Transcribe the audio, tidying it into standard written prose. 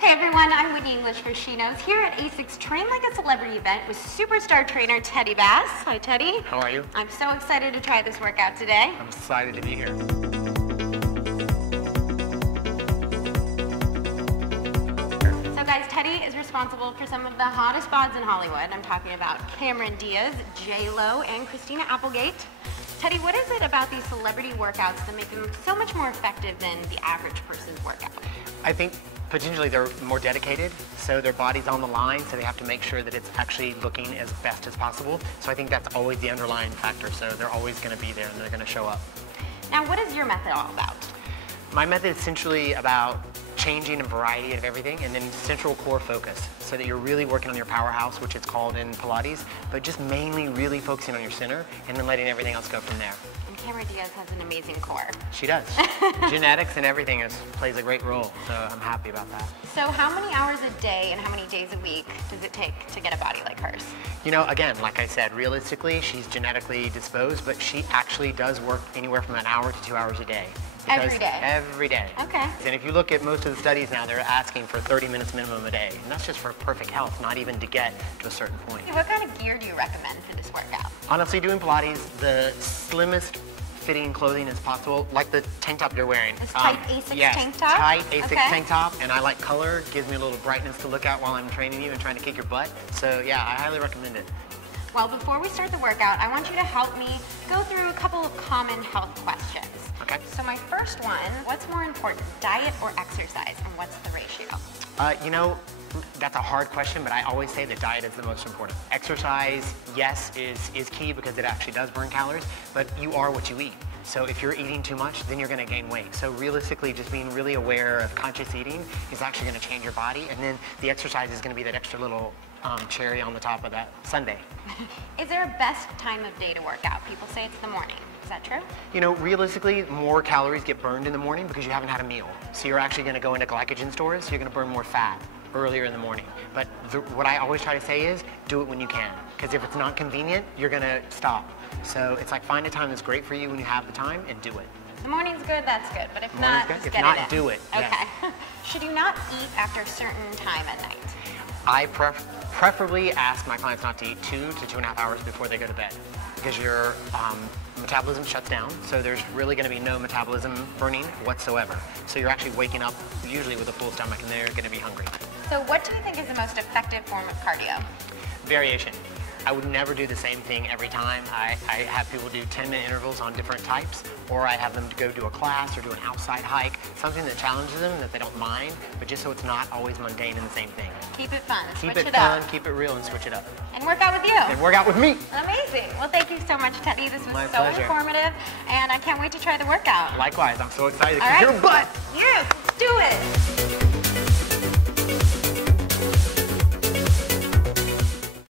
Hey everyone, I'm Whitney English for She Knows here at ASIC's Train Like a Celebrity event with superstar trainer Teddy Bass. Hi Teddy. How are you? I'm so excited to try this workout today. I'm excited to be here. So guys, Teddy is responsible for some of the hottest bods in Hollywood. I'm talking about Cameron Diaz, J-Lo, and Christina Applegate. Teddy, what is it about these celebrity workouts that make them so much more effective than the average person's workout? I think potentially they're more dedicated, so their body's on the line, so they have to make sure that it's actually looking as best as possible. So I think that's always the underlying factor, so they're always going to be there and they're going to show up. Now, what is your method all about? My method is essentially about changing a variety of everything and then central core focus, so that you're really working on your powerhouse, which it's called in Pilates, but just mainly really focusing on your center and then letting everything else go from there. And Cameron Diaz has an amazing core. She does. Genetics and everything plays a great role, so I'm happy about that. So how many hours a day and how many days a week does it take to get a body like hers? You know, again, like I said, realistically, she's genetically disposed, but she actually does work anywhere from an hour to 2 hours a day. Every day? Every day. Okay. And if you look at most of the studies now, they're asking for 30 minutes minimum a day. And that's just for perfect health, not even to get to a certain point. What kind of gear do you recommend for this workout? Honestly, doing Pilates, the slimmest fitting clothing as possible, like the tank top you're wearing. This tight ASICS yes, tank top? Tight ASICS tank top, and I like color. Gives me a little brightness to look at while I'm training you and trying to kick your butt. So yeah, I highly recommend it. Well, before we start the workout, I want you to help me go through a couple of common health questions. Okay. So my first one, what's more important, diet or exercise, and what's the ratio? You know, that's a hard question, but I always say that diet is the most important. Exercise, yes, is key because it actually does burn calories, but you are what you eat. So if you're eating too much, then you're going to gain weight. So realistically, just being really aware of conscious eating is actually going to change your body, and then the exercise is going to be that extra little cherry on the top of that sundae. Is there a best time of day to work out? People say it's the morning. Is that true? You know, realistically, more calories get burned in the morning because you haven't had a meal. So you're actually going to go into glycogen stores, so you're going to burn more fat earlier in the morning. But what I always try to say is, do it when you can. Because if it's not convenient, you're going to stop. So it's like, find a time that's great for you when you have the time and do it. The morning's good, that's good. But if not, just if get not, it in. do it. Okay. Yes. Should you not eat after a certain time at night? I preferably ask my clients not to eat 2 to 2.5 hours before they go to bed, because your metabolism shuts down, so there's really going to be no metabolism burning whatsoever. So you're actually waking up usually with a full stomach and they're going to be hungry. So what do you think is the most effective form of cardio? Variation. I would never do the same thing every time. I have people do 10-minute intervals on different types, or I have them to go do a class or do an outside hike, something that challenges them that they don't mind, but just so it's not always mundane and the same thing. Keep it fun, Keep it fun, keep it real, and switch it up. And work out with you. And work out with me. Amazing. Well, thank you so much, Teddy. This was My so pleasure. informative, and I can't wait to try the workout. Likewise, I'm so excited to All kick right. your butt. Yes, do it.